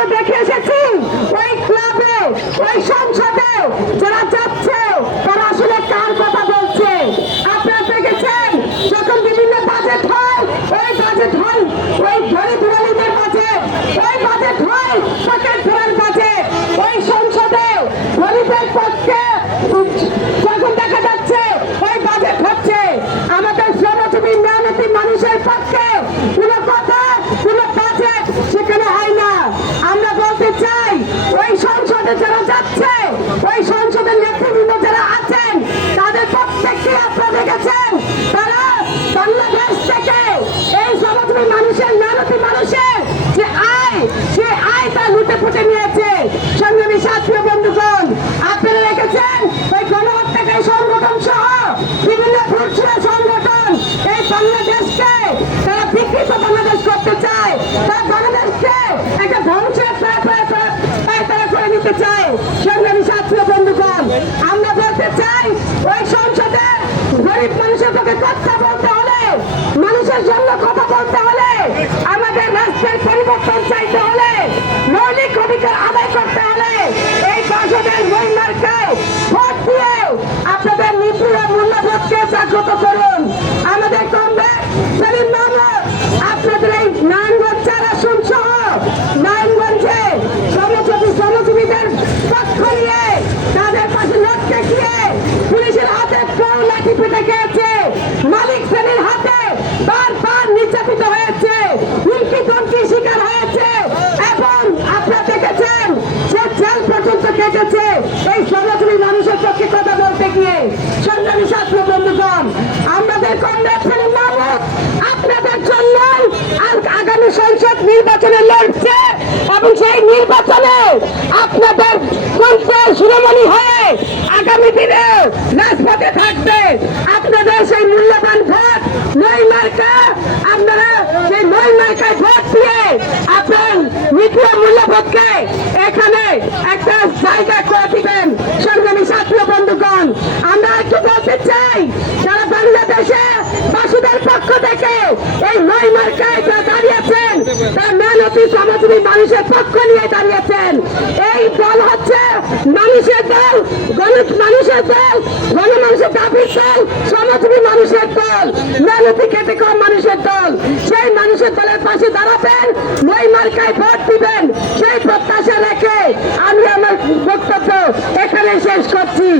তো দেখে এসেছি ওই ক্লাবে ওই সংসদে যারা যাচ্ছে তারা আসলে কার কথা বলছে। আপনারা দেখেছেন যখন বিভিন্ন বাজেট হয় ওই বাজেট হয় ওই ধনী ধনীদের বাজেট, ওই বাজেট হয় পকেট ভরার বাজেট। ওই সংসদে ধনীদের পক্ষে যখন দেখা যাচ্ছে ওই বাজেট হচ্ছে, আমাদের শ্রমজীবী মেহনতি মানুষের পক্ষে কোনো কথা কোনো বাজেট সেখানে হয় না। আমরা বলতে চাই ওই সংসদে যারা যাচ্ছে ওই সংসদের নেতৃবৃন্দ যারা আছেন তাদের প্রত্যেককে আপনারা দেখেছেন তারা বাংলাদেশ থেকে এই শ্রমজীবী মানুষের মেহনতি মানুষের যে আয় সে আয় তা লুটে ফুটে নিয়েছে। সংগ্রামী সাথী বন্ধুগণ, আপনারা দেখেছেন ওই গণহত্যাকারী সংগঠন সহ বিভিন্ন ভুলছুড়া সংগঠন এই বাংলাদেশকে তারা বিকৃত বাংলাদেশ করতে চায়, তারা বাংলাদেশকে একটা ধ্বংসের তারা করে নিতে চায়। সংগ্রামী সাথী বন্ধুগণ, আমরা বলতে চাই ওই সংসদে গরিব মানুষের পক্ষে কথা বলতে হলে, মানুষের জন্য কথা বলতে হলে, আমাদের রাষ্ট্রের পরিবর্তন চাইতে হলে, মৌলিক অধিকার আদায় করতে হলে এই সংসদের ওই মার্কায় ভোট দিয়ে আপনাদের নিপুণ মূল্যবোধকে জাগ্রত করুন। আমাদের কমবেগ সেলিম মাহমুদ আপনাদের এই নারায়ণগঞ্জ 4 আসন সহ নারায়ণগঞ্জে শ্রমজীবীদের পক্ষ নিয়ে তাদের পাশে লটকে গিয়ে পুলিশের হাতে লাঠি পেটে খেয়েছে, মালিক শ্রেণীর হাতে বারবার নির্যাতিত হয়েছে, হুমকি ধমকি শিকার হয়েছে এবং আপনারা দেখেছেন সে জেল পর্যন্ত কেটেছে এই শ্রমজীবী মানুষের পক্ষে কথা বলতে গিয়ে। সংগ্রামী ছাত্র বন্ধুগণ, আমাদের কমরেড সেলিম মাহমুদ আপনাদের জন্য আগামী সংসদ নির্বাচনে লড়ছে এবং সেই নির্বাচনে আপনাদের কণ্ঠের শিরোমণি হয়ে আগামী দিনে রাজপথে থাকবে। আপনাদের সেই মূল্যবান ভোট নয় মার্কা, আপনারা সেই নয় মার্কায় ভোট দিয়ে আপনার নীতি মূল্যবোধকে এখানে একটা জায়গা করে দিবেন। সংগ্রামী ছাত্র বন্ধুগণ, আমরা একটু বলতে চাই যারা বাংলাদেশে বাসুদের পক্ষ থেকে এই নয় মার্কায় দাঁড়িয়েছেন তারা মেহনতি শ্রমজীবী মানুষের পক্ষ নিয়ে দাঁড়িয়েছেন। এই দল হচ্ছে মানুষের দল, মানুষের দল, গণমানুষের দাবির দল, শ্রমজীবী মানুষের দল, মেহনতি খেটে কম মানুষের দল। সেই মানুষের দলের পাশে দাঁড়াবেন, নয় মার্কায় ভোট দিবেন, সেই প্রত্যাশা রেখে আমি আমার বক্তব্য এখানে শেষ করছি।